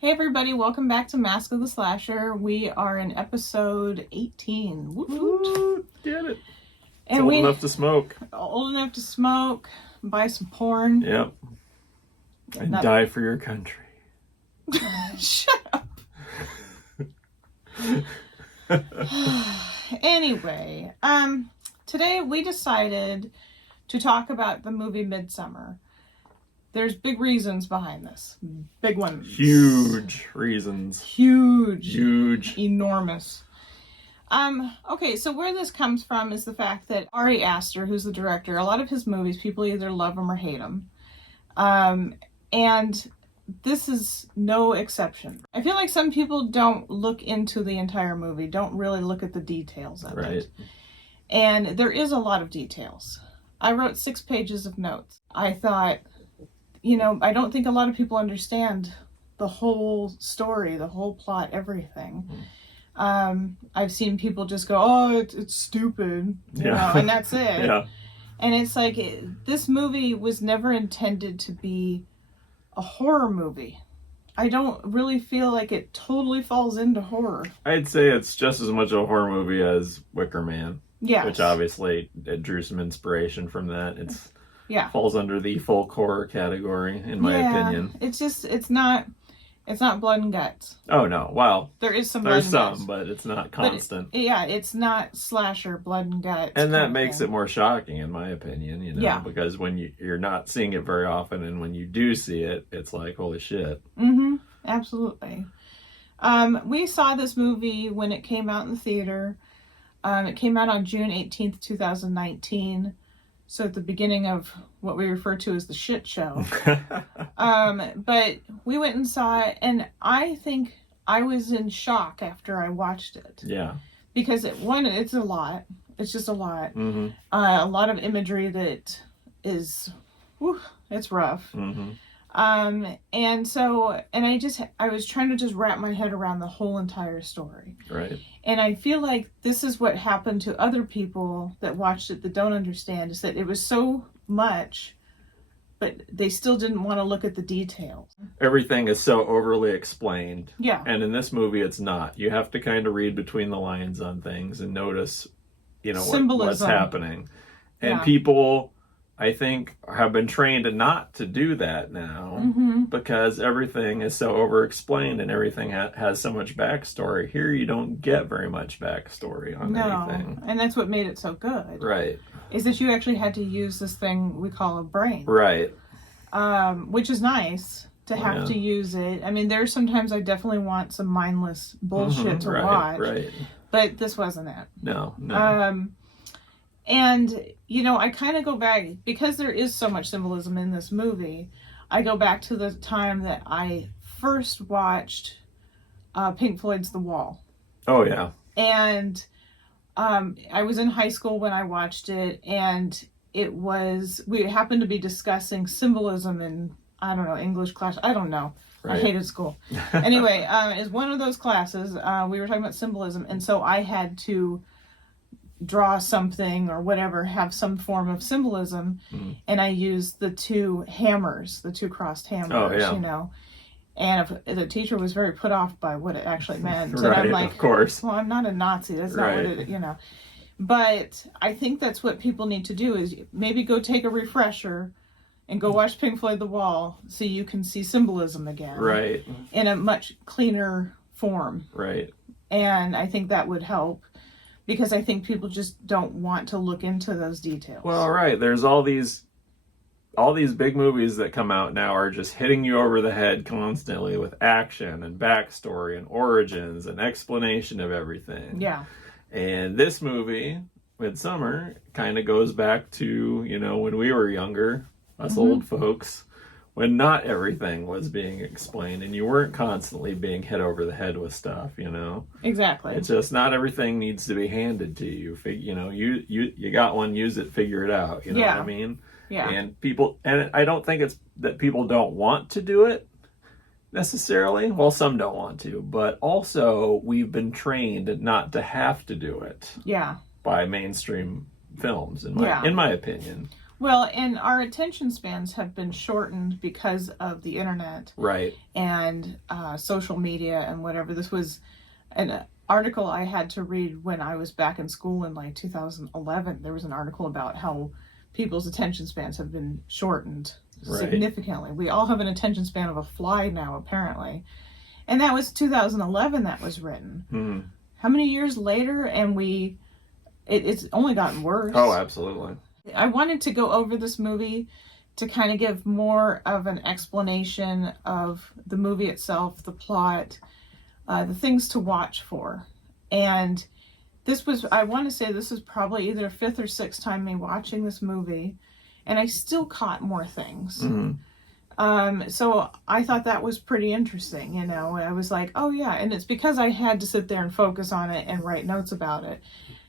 Hey everybody, welcome back to Mask of the Slasher. We are in episode 18. Woot woot. Ooh, get it. And old enough to smoke. Old enough to smoke, buy some porn. Yep. And die for your country. Shut up. Anyway, today we decided to talk about the movie Midsommar. There's big reasons behind this. Big ones. Huge reasons. Huge. Enormous. Okay, so where this comes from is the fact that Ari Aster, who's the director, a lot of his movies, people either love him or hate him. And this is no exception. I feel like some people don't look into the entire movie, don't really look at the details of it. And there is a lot of details. I wrote 6 pages of notes. I thought, I don't think a lot of people understand the whole story, the whole plot, everything. I've seen people just go, oh, it's stupid, and that's it. Yeah. And it's like, this movie was never intended to be a horror movie. I don't really feel like it totally falls into horror. I'd say it's just as much a horror movie as Wicker Man. Yeah. Which obviously it drew some inspiration from that. Yeah. Falls under the folk horror category, in my opinion. It's not blood and guts. Oh no! Wow. There is some. There's some, but it's not constant. It's not slasher blood and guts. And that makes it more shocking, in my opinion. Because when you're not seeing it very often, and when you do see it, it's like holy shit. Mm-hmm. Absolutely. We saw this movie when it came out in the theater. It came out on June 18th, 2019. So at the beginning of what we refer to as the shit show. But we went and saw it, and I think I was in shock after I watched it. Yeah. Because it's a lot. It's just a lot. Mm-hmm. A lot of imagery that is, it's rough. Mm-hmm. And I was trying to just wrap my head around the whole entire story. Right. And I feel like this is what happened to other people that watched it that don't understand, is that it was so much, but they still didn't want to look at the details. Everything is so overly explained. Yeah. And in this movie, it's not. You have to kind of read between the lines on things and notice, what's happening. And people, I think, have been trained not to do that now because everything is so over-explained and everything has so much backstory. Here, you don't get very much backstory on anything. And that's what made it so good. Right. Is that you actually had to use this thing we call a brain. Right. Which is nice to have to use it. I mean, there's sometimes I definitely want some mindless bullshit to watch. Right. But this wasn't it. No. And, I kind of go back, because there is so much symbolism in this movie, I go back to the time that I first watched Pink Floyd's The Wall. Oh, yeah. And I was in high school when I watched it, and we happened to be discussing symbolism in, I don't know, English class. I don't know. Right. I hated school. Anyway, it's one of those classes. We were talking about symbolism, and so I had to draw something or whatever, have some form of symbolism, and I used the 2 hammers, the 2 crossed hammers, and the teacher was very put off by what it actually meant. And I'm like, of course. Well, I'm not a Nazi. That's not what it, But I think that's what people need to do, is maybe go take a refresher and go watch Pink Floyd The Wall so you can see symbolism again. Right. In a much cleaner form. Right. And I think that would help, because I think people just don't want to look into those details. Well, right. There's all these big movies that come out now are just hitting you over the head constantly with action and backstory and origins and explanation of everything. Yeah. And this movie, Midsommar, kind of goes back to, when we were younger, us old folks, when not everything was being explained and you weren't constantly being hit over the head with stuff, Exactly. It's just not everything needs to be handed to you. You got one, use it, figure it out. You know what I mean? Yeah. And I don't think it's that people don't want to do it necessarily. Well, some don't want to, but also we've been trained not to have to do it. Yeah. By mainstream films, in my opinion. Well, and our attention spans have been shortened because of the internet. Right. And social media and whatever. This was an article I had to read when I was back in school in like 2011. There was an article about how people's attention spans have been shortened significantly. We all have an attention span of a fly now, apparently. And that was 2011 that was written. Mm-hmm. How many years later? And it's only gotten worse. Oh, absolutely. I wanted to go over this movie to kind of give more of an explanation of the movie itself, the plot, the things to watch for. And I want to say this is probably either 5th or 6th time me watching this movie, and I still caught more things. Mm-hmm. So I thought that was pretty interesting, you know. I was like, oh yeah, and it's because I had to sit there and focus on it and write notes about it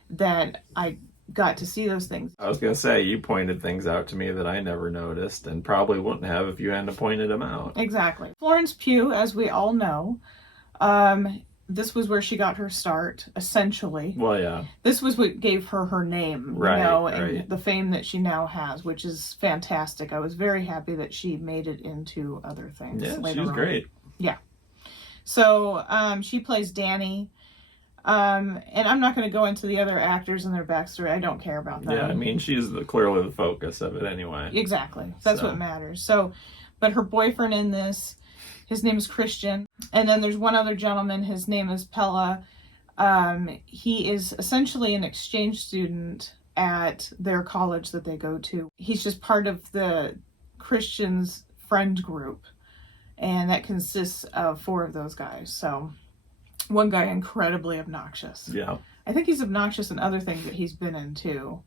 that I got to see those things. I was going to say, you pointed things out to me that I never noticed and probably wouldn't have if you hadn't pointed them out. Exactly. Florence Pugh, as we all know, this was where she got her start, essentially. Well, yeah. This was what gave her her name, right, you know, and right. the fame that she now has, which is fantastic. I was very happy that she made it into other things. Yeah, she was great. Yeah. So she plays Danny. And I'm not going to go into the other actors and their backstory. I don't care about them. Yeah, I mean, she's clearly the focus of it anyway. Exactly. That's what matters. So, but her boyfriend in this, his name is Christian. And then there's one other gentleman. His name is Pella. He is essentially an exchange student at their college that they go to. He's just part of the Christian's friend group. And that consists of 4 of those guys. So one guy incredibly obnoxious. Yeah. I think he's obnoxious in other things that he's been in too.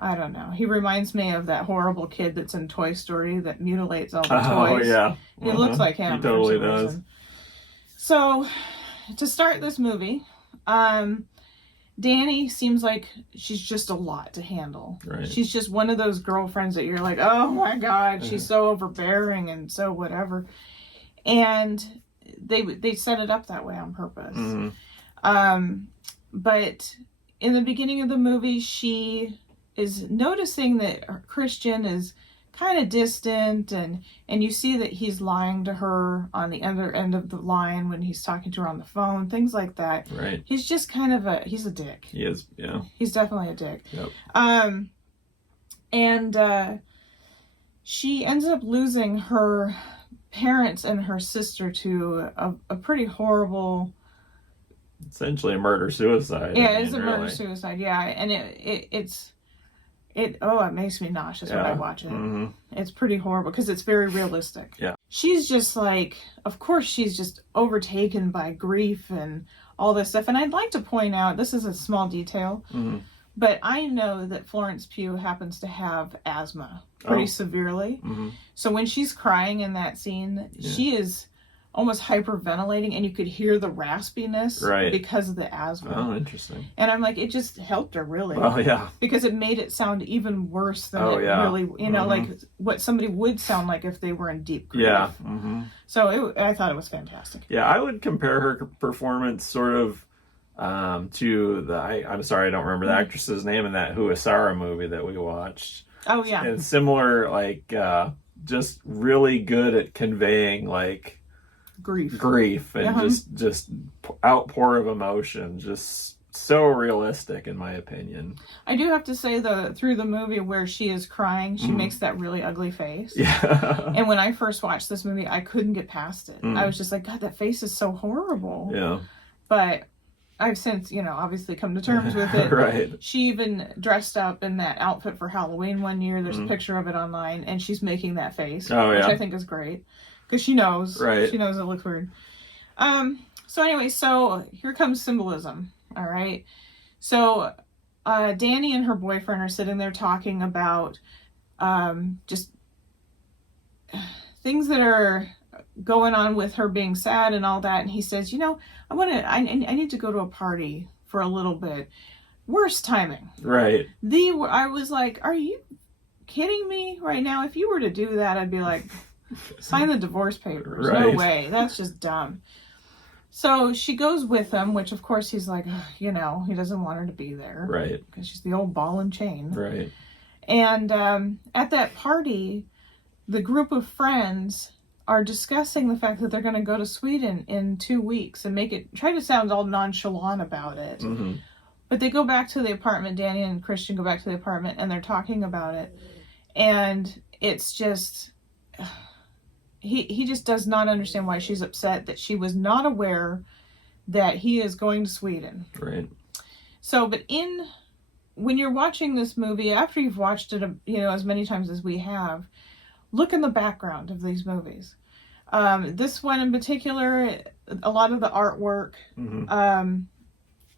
I don't know. He reminds me of that horrible kid that's in Toy Story that mutilates all the toys. Oh, yeah. He looks like him. He totally does. Reason. So, to start this movie, Danny seems like she's just a lot to handle. Right. She's just one of those girlfriends that you're like, oh my God, she's so overbearing and so whatever. And they set it up that way on purpose. Mm-hmm. But in the beginning of the movie, she is noticing that Christian is kind of distant, and you see that he's lying to her on the other end of the line when he's talking to her on the phone, things like that. Right. He's just kind of he's a dick. He is, yeah. He's definitely a dick. Yep. And she ends up losing her parents and her sister to a pretty horrible, essentially a murder-suicide. Yeah, it's a murder-suicide, yeah. And it makes me nauseous when I watch it. Mm-hmm. It's pretty horrible because it's very realistic. Yeah. She's just like, of course she's just overtaken by grief and all this stuff. And I'd like to point out, this is a small detail, but I know that Florence Pugh happens to have asthma pretty severely. Mm-hmm. So when she's crying in that scene, she is almost hyperventilating, and you could hear the raspiness because of the asthma. Oh, interesting. And I'm like, it just helped her, really. Oh, yeah. Because it made it sound even worse than really, you know, like what somebody would sound like if they were in deep grief. Yeah. Mm-hmm. So I thought it was fantastic. Yeah, I would compare her performance sort of to I'm sorry, I don't remember the actress's name in that Huasara movie that we watched. Oh, yeah. And similar, like, just really good at conveying, like, grief and just outpour of emotion, just so realistic in my opinion. I do have to say, through the movie where she is crying, she makes that really ugly face. Yeah. And when I first watched this movie, I couldn't get past it. I was just like, God, that face is so horrible. Yeah. But I've since, obviously come to terms with it. Right. She even dressed up in that outfit for Halloween one year. There's a picture of it online, and she's making that face, which I think is great. Because she knows. Right. She knows it looks weird. So anyway, here comes symbolism. All right. So Danny and her boyfriend are sitting there talking about just things that are going on with her being sad and all that. And he says, I need to go to a party for a little bit. Worst timing. Right. I was like, are you kidding me right now? If you were to do that, I'd be like, sign the divorce papers. Right. No way. That's just dumb. So she goes with him, which of course he's like, he doesn't want her to be there. Right. Because she's the old ball and chain. Right. And at that party, the group of friends are discussing the fact that they're going to go to Sweden in 2 weeks and try to sound all nonchalant about it. Mm-hmm. But they go back to the apartment. Danny and Christian go back to the apartment, and they're talking about it. And it's just, he just does not understand why she's upset that she was not aware that he is going to Sweden. Right. So, but when you're watching this movie, after you've watched it, as many times as we have, look in the background of these movies. This one in particular, a lot of the artwork, mm-hmm.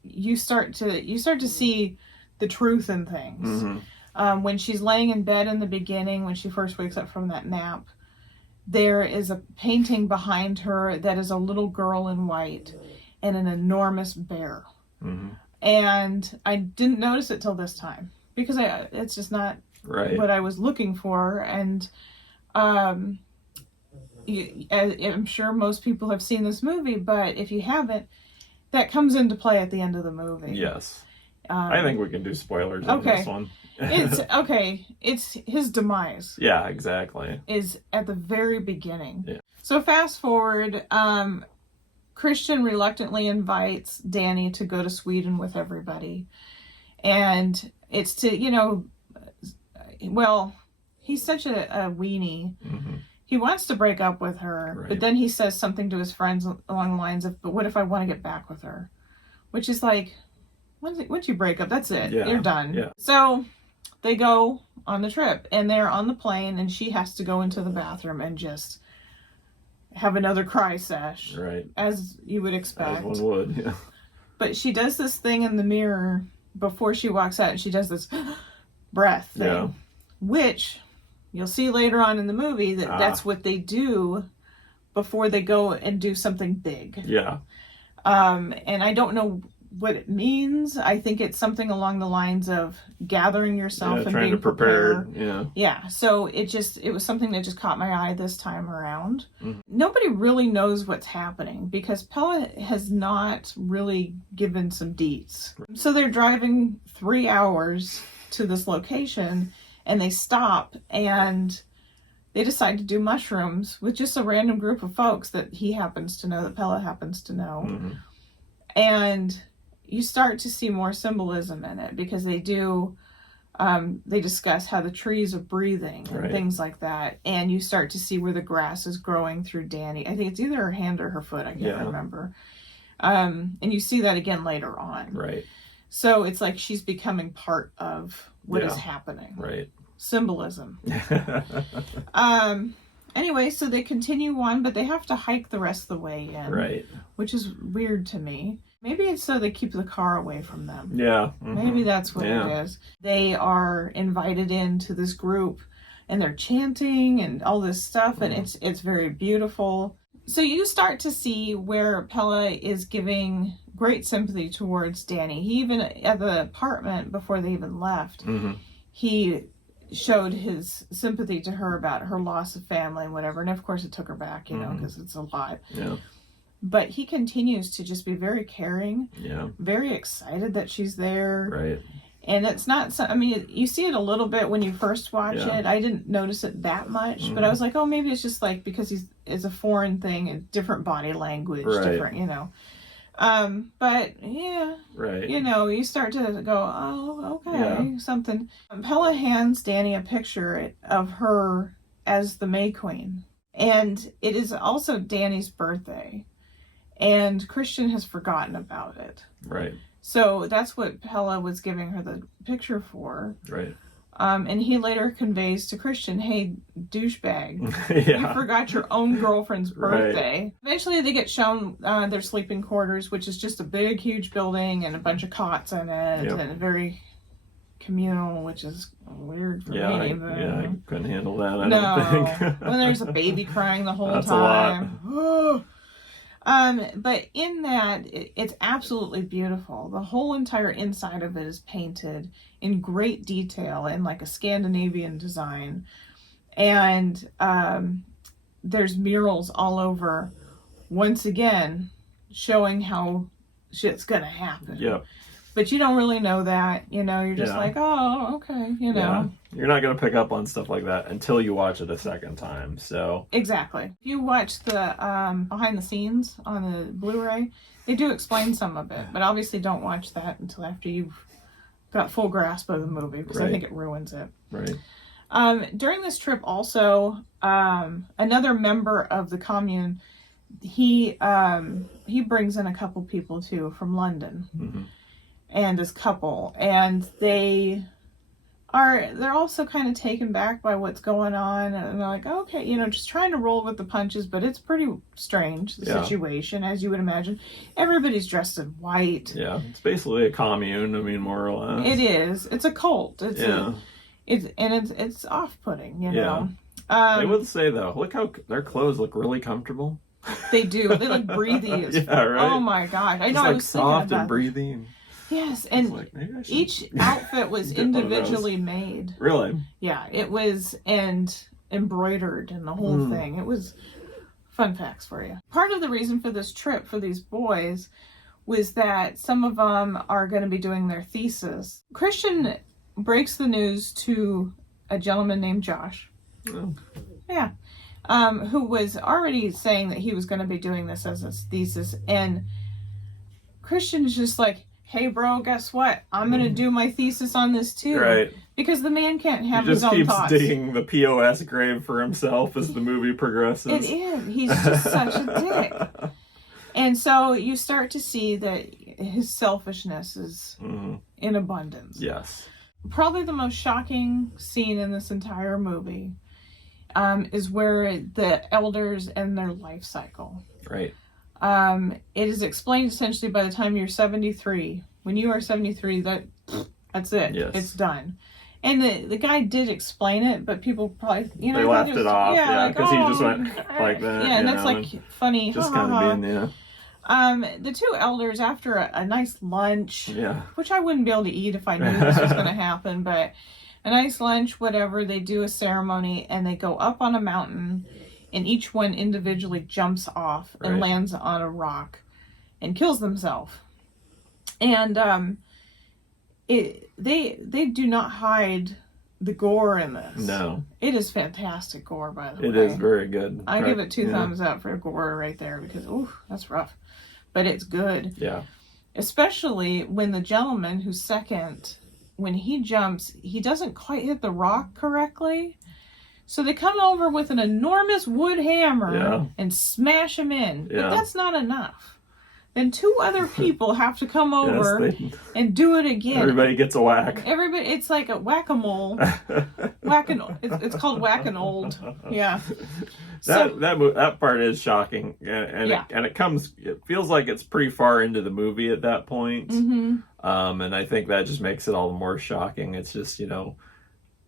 You start to see the truth in things. Mm-hmm. When she's laying in bed in the beginning, when she first wakes up from that nap, there is a painting behind her that is a little girl in white and an enormous bear. Mm-hmm. And I didn't notice it till this time because it's just not what I was looking for. And I'm sure most people have seen this movie, but if you haven't, that comes into play at the end of the movie. Yes. I think we can do spoilers on this one. It's his demise. Yeah, exactly. Is at the very beginning. Yeah. So fast forward, Christian reluctantly invites Danny to go to Sweden with everybody. And it's to, he's such a weenie. Mm-hmm. He wants to break up with her, but then he says something to his friends along the lines of, but what if I want to get back with her? Which is like, once you break up, that's it. Yeah. You're done. Yeah. So they go on the trip, and they're on the plane, and she has to go into the bathroom and just have another cry sesh. Right. As you would expect. As one would, yeah. But she does this thing in the mirror before she walks out, and she does this breath thing, which you'll see later on in the movie that's what they do before they go and do something big. Yeah. And I don't know what it means. I think it's something along the lines of gathering yourself and trying being to prepare. prepared. Yeah. So it was something that just caught my eye this time around. Mm-hmm. Nobody really knows what's happening because Pella has not really given some deets. So they're driving 3 hours to this location, and they stop and they decide to do mushrooms with just a random group of folks that he happens to know, that Pella happens to know. Mm-hmm. And you start to see more symbolism in it because they discuss how the trees are breathing and things like that. And you start to see where the grass is growing through Danny. I think it's either her hand or her foot. I can't remember. And you see that again later on. Right. So it's like she's becoming part of what is happening. Right. Symbolism. Anyway, so they continue on, but they have to hike the rest of the way in. Right. Which is weird to me. Maybe it's so they keep the car away from them. Yeah. Mm-hmm. Maybe that's what it is. They are invited into this group, and they're chanting and all this stuff, and it's very beautiful. So you start to see where Pella is giving great sympathy towards Danny. He even, at the apartment, before they even left, he showed his sympathy to her about her loss of family and whatever. And of course it took her back, because it's a lot. Yeah. But he continues to just be very caring. Yeah. Very excited that she's there. Right. And it's not, you see it a little bit when you first watch it. I didn't notice it that much, but I was like, oh, maybe it's just like because it's a foreign thing, a different body language, different, but yeah, you start to go, oh, okay, something. Pella hands Danny a picture of her as the May Queen, and it is also Danny's birthday, and Christian has forgotten about it. Right. So that's what Pella was giving her the picture for. Right. And he later conveys to Christian, hey, douchebag, you forgot your own girlfriend's birthday. Right. Eventually they get shown their sleeping quarters, which is just a big, huge building and a bunch of cots in it, and very communal, which is weird for me. I couldn't handle that, I don't think. When there's a baby crying the whole time. A lot. But in that, it's absolutely beautiful. The whole entire inside of it is painted in great detail in like a Scandinavian design. And there's murals all over, once again, showing how shit's gonna happen. Yep. But you don't really know that, you know, you're just like, oh, okay, you know. Yeah. You're not going to pick up on stuff like that until you watch it a second time, so. Exactly. If you watch the behind the scenes on the Blu-ray, they do explain some of it, but obviously don't watch that until after you've got full grasp of the movie, because I think it ruins it. Right. During this trip also, another member of the commune, he brings in a couple people too from London. Mm-hmm. And this couple, and they're also kind of taken back by what's going on, and they're like, okay, you know, just trying to roll with the punches, but it's pretty strange, the situation, as you would imagine. Everybody's dressed in white. Yeah, it's basically a commune, I mean, more or less. It is. It's a cult. It's off-putting, you know. I would say, though, look how their clothes look really comfortable. They do. They look breathy as right? Oh my God. I know. Like I was soft and breathy. Yes, and each outfit was individually made. Really? Yeah, it was, and embroidered and the whole thing. It was fun facts for you. Part of the reason for this trip for these boys was that some of them are going to be doing their thesis. Christian breaks the news to a gentleman named Josh. Oh. Yeah. Who was already saying that he was going to be doing this as his thesis, and Christian is just like, hey bro, guess what? I'm going to do my thesis on this too. Right. Because the man can't have his own thoughts. He just keeps digging the POS grave for himself as the movie progresses. It is. He's just such a dick. And so you start to see that his selfishness is in abundance. Yes. Probably the most shocking scene in this entire movie is where the elders end their life cycle. Right. It is explained essentially by the time you're 73. When you are 73, that's it. Yes. It's done. And the guy did explain it, but people probably, you know, they laughed it off, because he just went like that. Yeah, and that's like funny. Just kind of being, the two elders, after a nice lunch, which I wouldn't be able to eat if I knew this was going to happen, but a nice lunch, whatever, they do a ceremony and they go up on a mountain. And each one individually jumps off and lands on a rock and kills themselves. And they do not hide the gore in this. No. It is fantastic gore, by the way. It is very good. I give it 2 thumbs up for gore right there, because, that's rough. But it's good. Yeah. Especially when the gentleman who's second, when he jumps, he doesn't quite hit the rock correctly. So they come over with an enormous wood hammer and smash him in. But that's not enough. Then 2 other people have to come over and do it again. Everybody gets a whack. It's like a whack-a-mole. It's called whack-an-old. Yeah. That part is shocking, and it feels like it's pretty far into the movie at that point. Mm-hmm. And I think that just makes it all the more shocking. It's just, you know,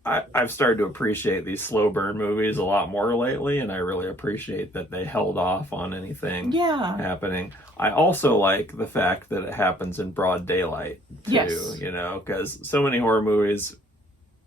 I've started to appreciate these slow burn movies a lot more lately, and I really appreciate that they held off on anything happening. I also like the fact that it happens in broad daylight too, you know, because so many horror movies,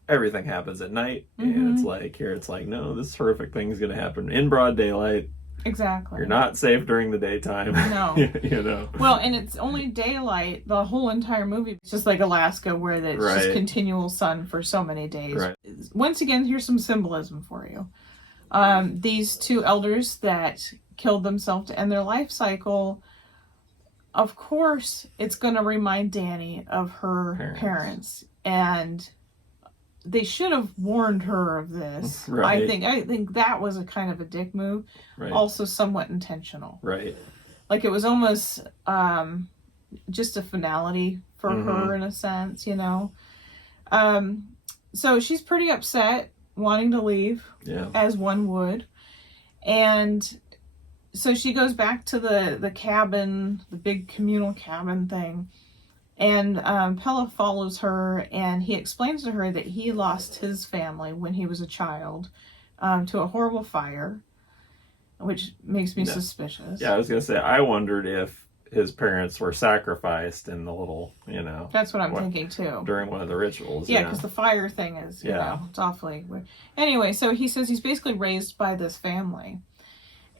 everything happens at night, and it's like, here it's like, no, this horrific thing is going to happen in broad daylight. Exactly. You're not safe during the daytime. No. You know. Well, and it's only daylight the whole entire movie. It's just like Alaska, where it's just continual sun for so many days. Right. Once again, here's some symbolism for you. These 2 elders that killed themselves to end their life cycle, of course, it's going to remind Danny of her parents. And they should have warned her of this. Right. I think that was a kind of a dick move. Right. Also somewhat intentional. Right. Like it was almost just a finality for her in a sense, you know. So she's pretty upset, wanting to leave, as one would. And so she goes back to the cabin, the big communal cabin thing. And Pella follows her, and he explains to her that he lost his family when he was a child to a horrible fire, which makes me suspicious. Yeah, I was going to say, I wondered if his parents were sacrificed in the little, you know. That's what I'm thinking, too. During one of the rituals. Yeah, because the fire thing is, you know, it's awfully weird. Anyway, so he says he's basically raised by this family.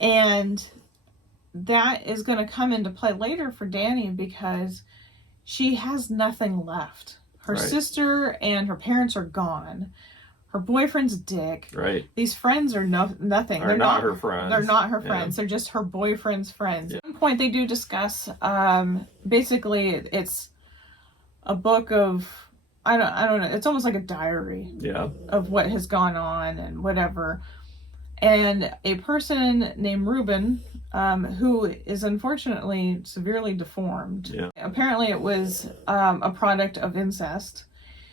And that is going to come into play later for Danny, because she has nothing left. Her sister and her parents are gone. Her boyfriend's a dick. Right. These friends are nothing. They're not her friends. They're not her friends. They're just her boyfriend's friends. Yeah. At one point, they do discuss. Basically, it's a book of I don't know. It's almost like a diary. Yeah. Of what has gone on and whatever. And a person named Reuben, who is unfortunately severely deformed. Yeah. Apparently, it was a product of incest.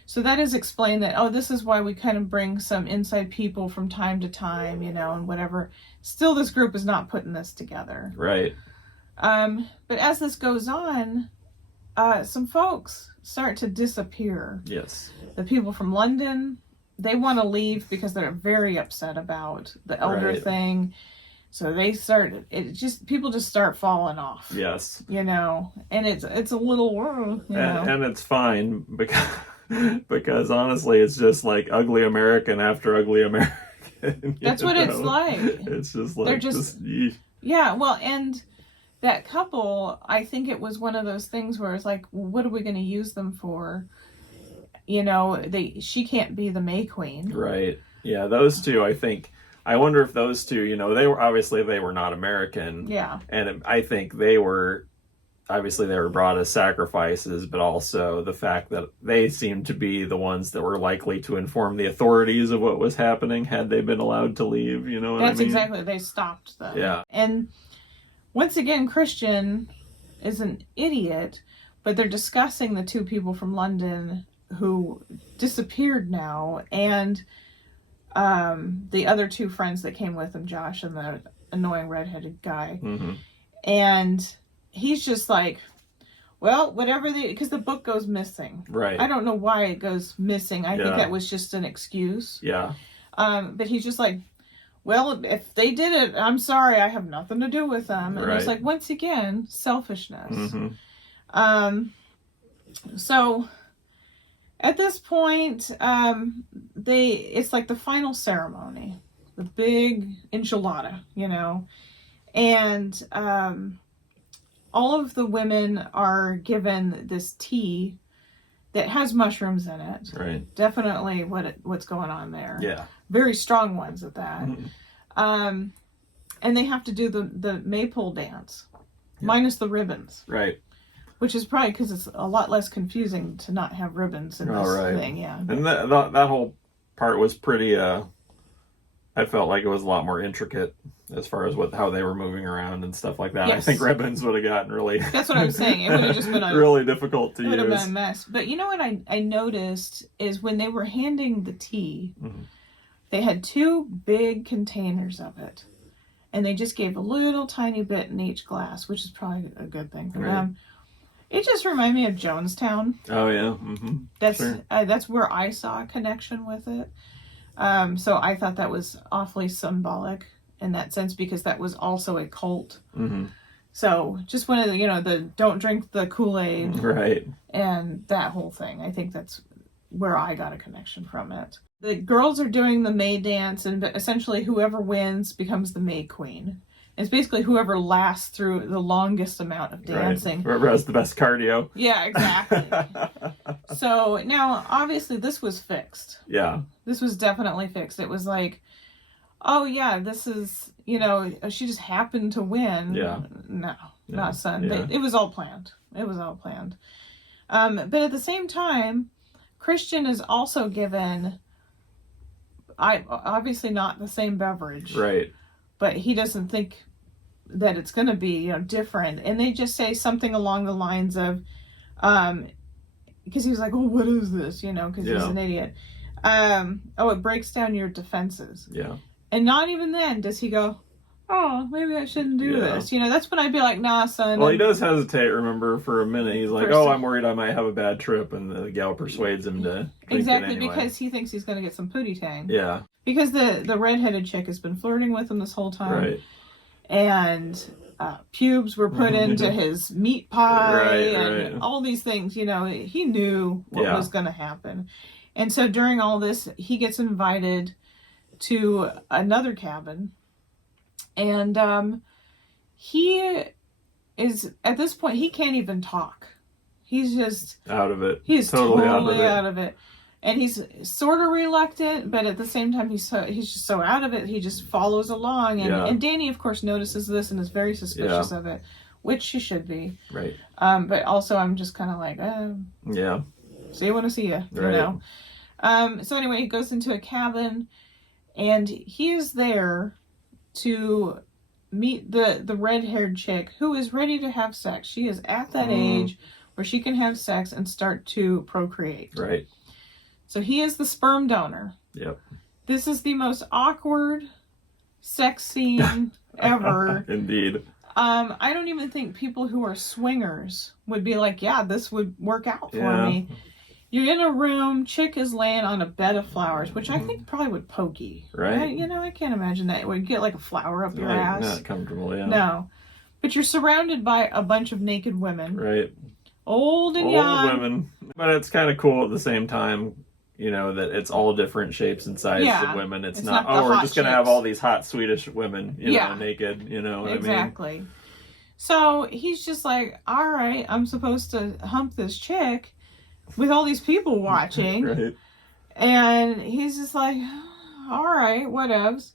So that is explained that, oh, this is why we kind of bring some inside people from time to time, and whatever. Still, this group is not putting this together. Right. But as this goes on, some folks start to disappear. Yes. The people from London, they want to leave because they're very upset about the elder thing. So people just start falling off. Yes. And it's a little, And it's fine because honestly, it's just like ugly American after ugly American. That's what it's like. It's just like, yeah. Well, and that couple, I think it was one of those things where it's like, well, what are we going to use them for? She can't be the May Queen. Right. Yeah. Those two, I wonder if those two, they were not American. Yeah. And I think they were brought as sacrifices, but also the fact that they seemed to be the ones that were likely to inform the authorities of what was happening had they been allowed to leave, That's exactly, they stopped them. Yeah. And once again, Christian is an idiot, but they're discussing the two people from London who disappeared now, and the other two friends that came with him, Josh and the annoying redheaded guy. Mm-hmm. And he's just like, well, whatever because the book goes missing. Right. I don't know why it goes missing. I think that was just an excuse. Yeah. But he's just like, well, if they did it, I'm sorry, I have nothing to do with them. And it's like, once again, selfishness. Mm-hmm. So at this point, it's like the final ceremony, the big enchilada, and all of the women are given this tea that has mushrooms in it. Right. Definitely what's going on there. Yeah. Very strong ones at that. Mm-hmm. And they have to do the maypole dance, minus the ribbons. Right. Which is probably because it's a lot less confusing to not have ribbons in this thing. Yeah. And that whole part was pretty, I felt like it was a lot more intricate as far as how they were moving around and stuff like that. Yes. I think ribbons would have gotten really... That's what I'm saying. It would have just been really difficult to use. It would have been a mess. But you know what I noticed is when they were handing the tea, they had two big containers of it. And they just gave a little tiny bit in each glass, which is probably a good thing for them. It just reminded me of Jonestown. Oh, yeah. Mm-hmm. That's where I saw a connection with it. So I thought that was awfully symbolic in that sense because that was also a cult. Mm-hmm. So just one of the don't drink the Kool-Aid. Right. And that whole thing. I think that's where I got a connection from it. The girls are doing the May dance, and essentially whoever wins becomes the May Queen. It's basically whoever lasts through the longest amount of dancing. Right. Whoever has the best cardio. Yeah, exactly. So now, obviously, this was fixed. Yeah. This was definitely fixed. It was like, oh yeah, this is, she just happened to win. Yeah. No, not son. Yeah. It was all planned. It was all planned. But at the same time, Christian is also given, obviously not the same beverage. Right. But he doesn't think that it's going to be, different. And they just say something along the lines of, because he was like, oh, what is this? Because he's an idiot. It breaks down your defenses. Yeah. And not even then does he go, oh, maybe I shouldn't do this. That's when I'd be like, nah, son. Well, he does hesitate, remember, for a minute. He's like, I'm worried I might have a bad trip. And the gal persuades him to drink it anyway. Because he thinks he's going to get some pootie tang. Yeah. Because the redheaded chick has been flirting with him this whole time. Right. And pubes were put into his meat pie and all these things. He knew what was going to happen. And so during all this, he gets invited to another cabin. And he is, at this point, he can't even talk. He's just out of it. He's totally out of it. And he's sort of reluctant, but at the same time, he's just so out of it, he just follows along. And Danny, of course, notices this and is very suspicious of it, which she should be. Right. But also, I'm just kind of like, yeah. See you when I see you, you know. So anyway, he goes into a cabin, and he is there to meet the red-haired chick who is ready to have sex. She is at that age where she can have sex and start to procreate. Right. So he is the sperm donor. Yep. This is the most awkward sex scene ever. Indeed. I don't even think people who are swingers would be like, yeah, this would work out for me. You're in a room, chick is laying on a bed of flowers, which I think probably would poke you. Right. I can't imagine that. It would get like a flower up your ass. Not comfortable, yeah. No. But you're surrounded by a bunch of naked women. Right. Old and young. Old women. But it's kind of cool at the same time, that it's all different shapes and sizes of women. It's not we're just going to have all these hot Swedish women, naked, what I mean? Exactly. So he's just like, all right, I'm supposed to hump this chick with all these people watching. Right. And he's just like, all right, whatevs.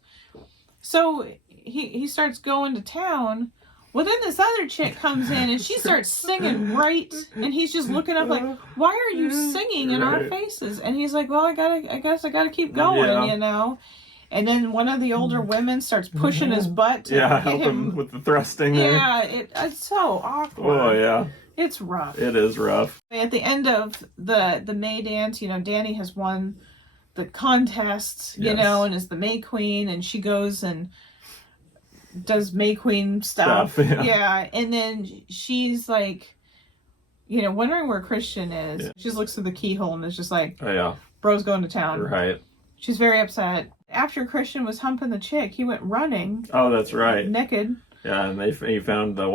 So he starts going to town. Well, then this other chick comes in and she starts singing right, and he's just looking up like, why are you singing in our faces? And he's like, well, I guess I gotta keep going, And then one of the older women starts pushing his butt to help him with the thrusting there. Yeah, it's so awkward. Oh, yeah. It's rough. It is rough. At the end of the May dance, Danny has won the contest, and is the May Queen, and she goes and does May Queen stuff. And then she's like, wondering where Christian is. Yeah. She just looks through the keyhole and is just like, oh yeah, bro's going to town. Right. She's very upset. After Christian was humping the chick, he went running. Oh, that's right. Naked. Yeah, and he found the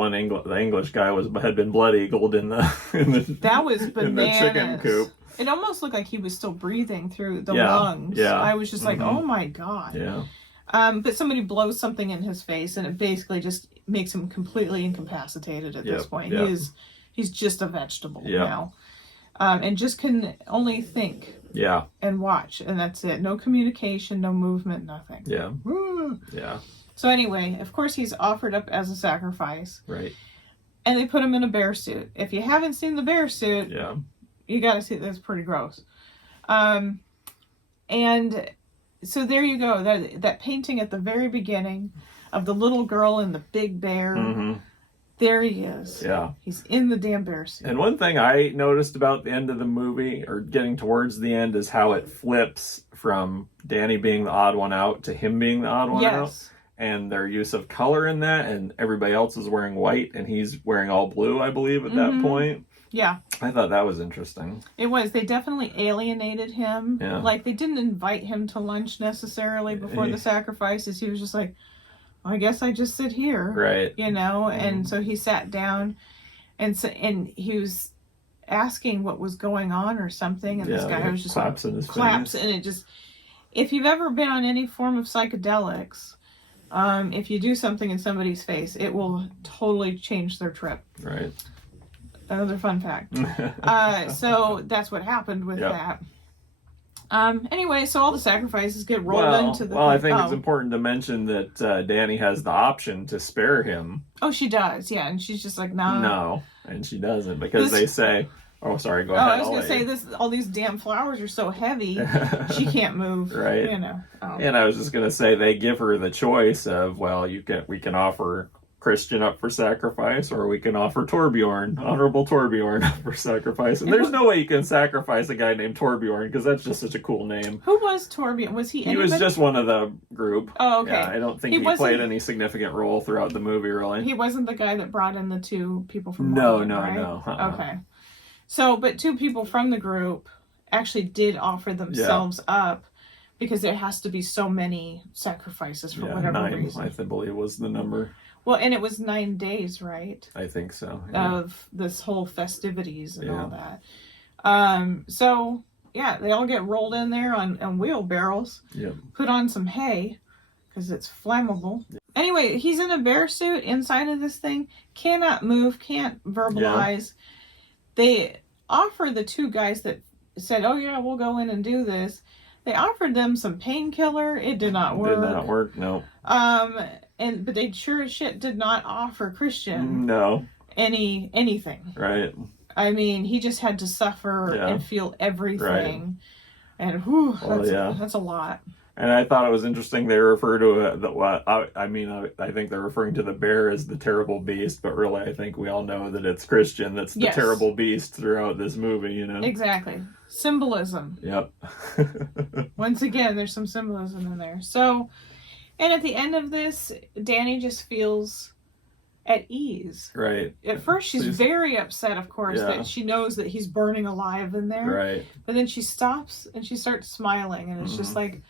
English guy had been blood eagled in the that was bananas. In the chicken coop. It almost looked like he was still breathing through the lungs. Yeah. I was just like, oh my God. Yeah. But somebody blows something in his face, and it basically just makes him completely incapacitated at this point. Yep. He's just a vegetable now, and just can only think. Yeah. And watch, and that's it. No communication, no movement, nothing. Yeah. Yeah. So anyway, of course, he's offered up as a sacrifice. Right. And they put him in a bear suit. If you haven't seen the bear suit, you got to see it. That's pretty gross. And so there you go. That painting at the very beginning of the little girl and the big bear. Mm-hmm. There he is. Yeah. He's in the damn bear suit. And one thing I noticed about the end of the movie, or getting towards the end, is how it flips from Danny being the odd one out to him being the odd one out. And their use of color in that, and everybody else is wearing white, and he's wearing all blue, I believe, at that point. Yeah. I thought that was interesting. It was. They definitely alienated him. Yeah. Like, they didn't invite him to lunch necessarily before the sacrifices. He was just like, I guess I just sit here. Right. And so he sat down, and he was asking what was going on or something, and this guy was just claps in his face. And it just, if you've ever been on any form of psychedelics, if you do something in somebody's face, it will totally change their trip. Right. Another fun fact. So that's what happened with that. Anyway, so all the sacrifices get rolled into the... Well, I think it's important to mention that Danny has the option to spare him. Oh, she does, yeah. And she's just like, nah. No, and she doesn't, because they say... Oh, sorry, go ahead. I was going to say, all these damn flowers are so heavy, she can't move. Right. And I was just going to say, they give her the choice of, well, we can offer Christian up for sacrifice, or we can offer Torbjorn, Honorable Torbjorn, up for sacrifice. And there's no way you can sacrifice a guy named Torbjorn, because that's just such a cool name. Who was Torbjorn? Was he anybody? He was just one of the group. Oh, okay. Yeah, I don't think he played any significant role throughout the movie, really. He wasn't the guy that brought in the two people from No. Okay. So, but two people from the group actually did offer themselves up, because there has to be so many sacrifices for whatever reason. 9, I believe, was the number. Well, and it was 9 days, right? I think so. Yeah. Of this whole festivities and all that. So, they all get rolled in there on wheelbarrows. Yep. Put on some hay, because it's flammable. Yep. Anyway, he's in a bear suit inside of this thing. Cannot move, can't verbalize. they offered the two guys that said, oh yeah, we'll go in and do this. They offered them some painkiller. It did not work. Did not work, no. But they sure as shit did not offer Christian anything. Right. I mean, he just had to suffer and feel everything. Right. And whew, that's a lot. And I thought it was interesting they refer to I think they're referring to the bear as the terrible beast, but really I think we all know that it's Christian that's the terrible beast throughout this movie, you know? Exactly. Symbolism. Yep. Once again, there's some symbolism in there. So, and at the end of this, Danny just feels at ease. Right. At first, she's very upset, of course, that she knows that he's burning alive in there. Right. But then she stops and she starts smiling, and it's just like,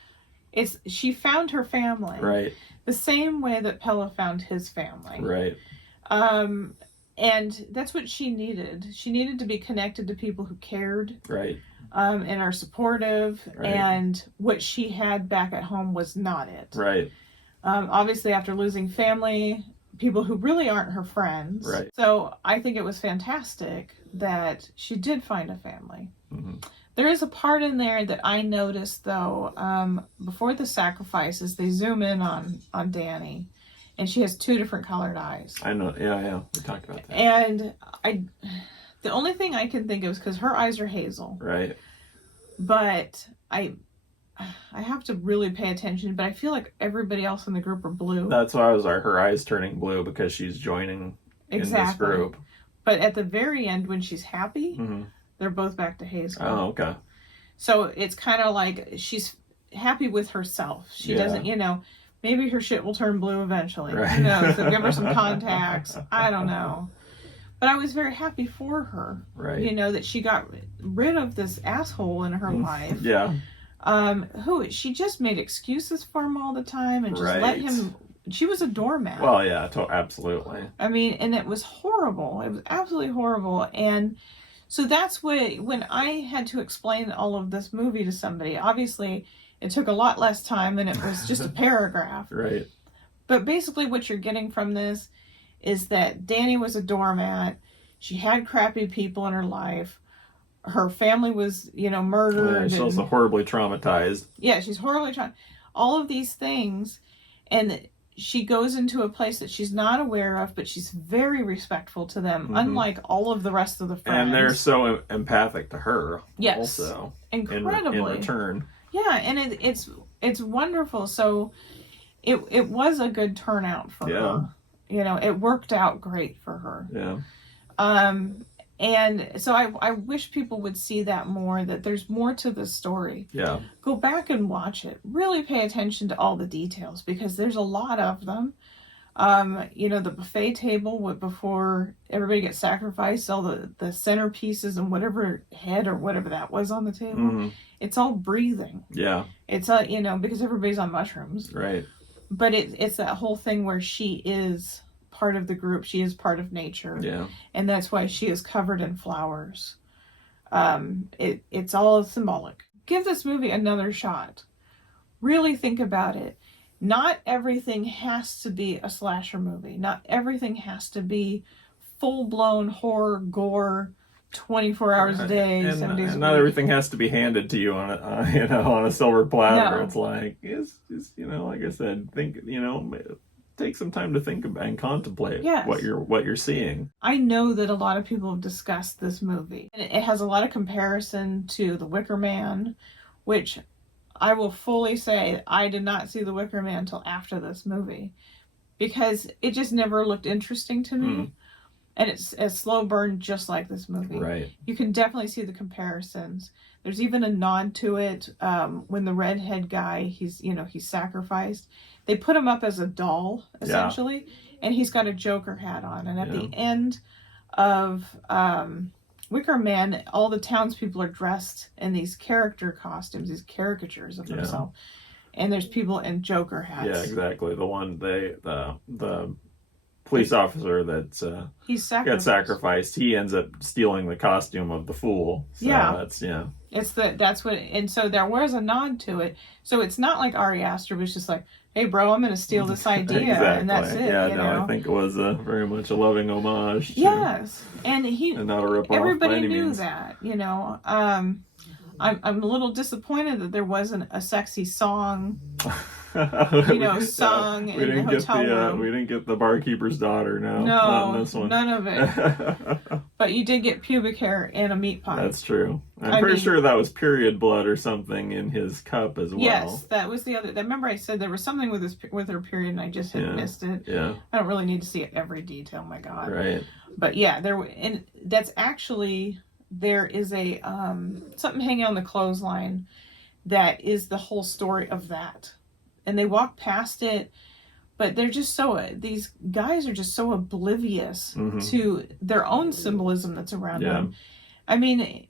she found her family. Right. The same way that Pella found his family. Right. And that's what she needed. She needed to be connected to people who cared. Right. And are supportive. Right. And what she had back at home was not it. Right. Obviously, after losing family, people who really aren't her friends. Right. So I think it was fantastic that she did find a family. Mm-hmm. There is a part in there that I noticed, though, before the sacrifices, they zoom in on Danny, and she has two different colored eyes. I know, yeah, we talked about that. And the only thing I can think of is because her eyes are hazel. Right. But I have to really pay attention, but I feel like everybody else in the group are blue. That's why I was like, her eyes turning blue because she's joining in this group. But at the very end, when she's happy... Mm-hmm. They're both back to hazel. Oh, okay. So it's kind of like she's happy with herself. She doesn't, maybe her shit will turn blue eventually. Right. Who knows? They'll give her some contacts. I don't know. But I was very happy for her. Right. That she got rid of this asshole in her life. Yeah. She just made excuses for him all the time and just let him. She was a doormat. Well, yeah, absolutely. I mean, and it was horrible. It was absolutely horrible. And so that's when I had to explain all of this movie to somebody. Obviously, it took a lot less time and it was just a paragraph. Right. But basically what you're getting from this is that Danny was a doormat. She had crappy people in her life. Her family was, murdered. Yeah, she's also horribly traumatized. Yeah, she's horribly traumatized. All of these things. And she goes into a place that she's not aware of, but she's very respectful to them, unlike all of the rest of the friends. And they're so empathic to her. Yes, also incredibly in return. Yeah, and it's wonderful. So it was a good turnout for her. It worked out great for her. Yeah. And so I wish people would see that more, that there's more to the story. Yeah. Go back and watch it. Really pay attention to all the details because there's a lot of them. The buffet table before everybody gets sacrificed, all the centerpieces and whatever head or whatever that was on the table, it's all breathing. Yeah. It's, because everybody's on mushrooms. Right. But it's that whole thing where she is part of the group. She is part of nature. Yeah. And that's why she is covered in flowers. It's all symbolic. Give this movie another shot. Really think about it. Not everything has to be a slasher movie. Not everything has to be full-blown horror, gore, 24 hours a day, 7 days a week. Not everything has to be handed to you on a silver platter. No. It's like, like I said, think, take some time to think about and contemplate what you're seeing. I know that a lot of people have discussed this movie. And it has a lot of comparison to The Wicker Man, which I will fully say I did not see The Wicker Man until after this movie because it just never looked interesting to me. And it's a slow burn just like this movie. Right. You can definitely see the comparisons. There's even a nod to it when the redhead guy, he's sacrificed. They put him up as a doll, essentially, and he's got a Joker hat on. And at the end of Wicker Man, all the townspeople are dressed in these character costumes, these caricatures of themselves. And there's people in Joker hats. Yeah, exactly. The one, the police officer that got sacrificed, he ends up stealing the costume of the fool. So and so there was a nod to it. So it's not like Ari Aster was just like, hey bro, I'm going to steal this idea. Exactly. And that's it. Yeah, you know? I think it was very much a loving homage. Yes. And not a rip-off everybody by any knew means. that, you know. I'm a little disappointed that there wasn't a sexy song, sung in the hotel room. We didn't get the barkeeper's daughter, no. No, not in this one. None of it. But you did get pubic hair and a meat pie. That's true. I'm pretty sure that was period blood or something in his cup as well. Yes, that was the other. Remember I said there was something with her period and I just had missed it. Yeah. I don't really need to see it every detail, my God. Right. But yeah, and that's actually, there is a something hanging on the clothesline that is the whole story of that. And they walk past it, but they're just these guys are just so oblivious to their own symbolism that's around them. I mean,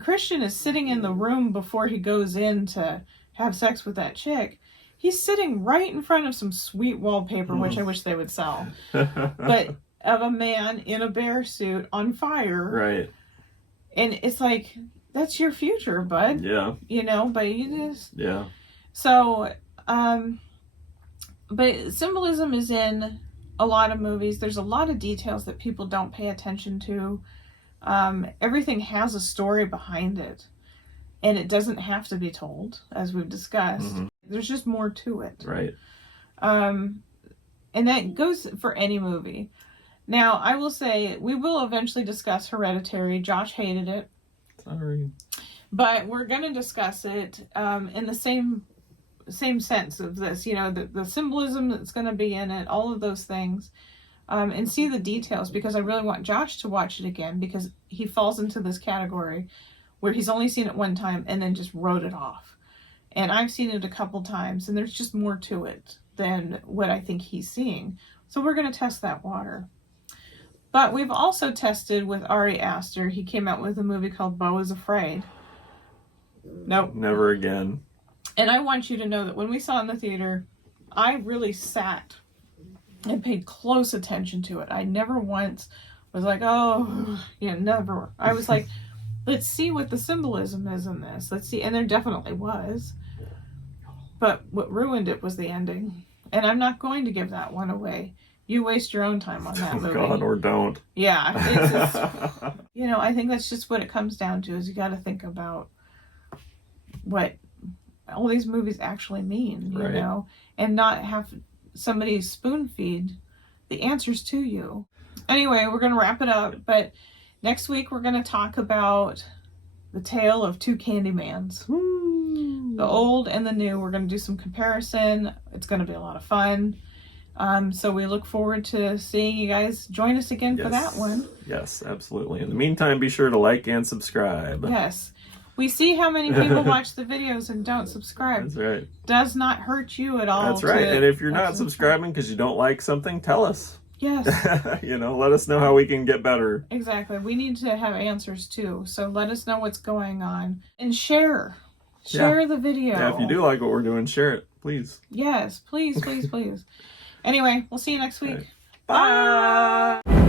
Christian is sitting in the room before he goes in to have sex with that chick. He's sitting right in front of some sweet wallpaper, which I wish they would sell. But of a man in a bear suit on fire. Right. And it's like, that's your future, bud. Yeah. You know, but you just... Yeah. So... but symbolism is in a lot of movies. There's a lot of details that people don't pay attention to. Everything has a story behind it, and it doesn't have to be told, as we've discussed. There's just more to it. Right. And that goes for any movie. Now, I will say, we will eventually discuss Hereditary. Josh hated it. Sorry. But we're going to discuss it in the same sense of this, you know, the symbolism that's going to be in it, all of those things, and see the details, because I really want Josh to watch it again, because he falls into this category where he's only seen it one time and then just wrote it off. And I've seen it a couple times, and there's just more to it than what I think he's seeing. So we're going to test that water. But we've also tested with Ari Aster. He came out with a movie called Beau is Afraid. Nope. Never again. And I want you to know that when we saw it in the theater, I really sat and paid close attention to it. I never once was like, oh, never. I was like, let's see what the symbolism is in this. Let's see. And there definitely was. But what ruined it was the ending. And I'm not going to give that one away. You waste your own time on that movie. God, or don't. Yeah. It's just, I think that's just what it comes down to, is you got to think about what all these movies actually mean, you know, and not have somebody spoon feed the answers to you. Anyway, we're going to wrap it up, but next week we're going to talk about the tale of two Candymans. Woo. The old and the new. We're going to do some comparison. It's going to be a lot of fun. So we look forward to seeing you guys join us again for that one. Yes, absolutely. In the meantime, be sure to like and subscribe. Yes. We see how many people watch the videos and don't subscribe. That's right. Does not hurt you at all. That's right. And if you're not subscribing because you don't like something, tell us. Yes. Let us know how we can get better. Exactly. We need to have answers too. So let us know what's going on. And share. Share the video. Yeah, if you do like what we're doing, share it, please. Yes, please, please, please. Anyway, we'll see you next week. Right. Bye.